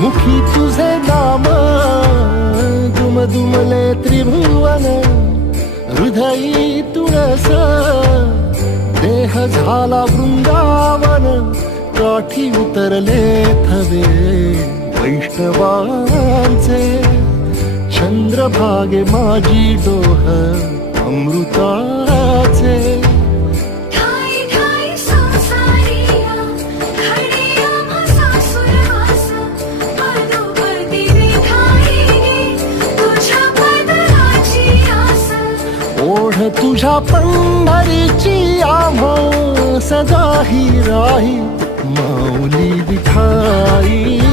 मुखी तुझे नाम दुमदुमले त्रिभुवन हृदयी तुळस देह झाला वृंदावन काठी उतरले थवे वैष्णवांचे चंद्रभागे माझी डोह अमृताचे ओढ तुझ्या पंढरीची आम्हा सदा ही राही माऊली विठाई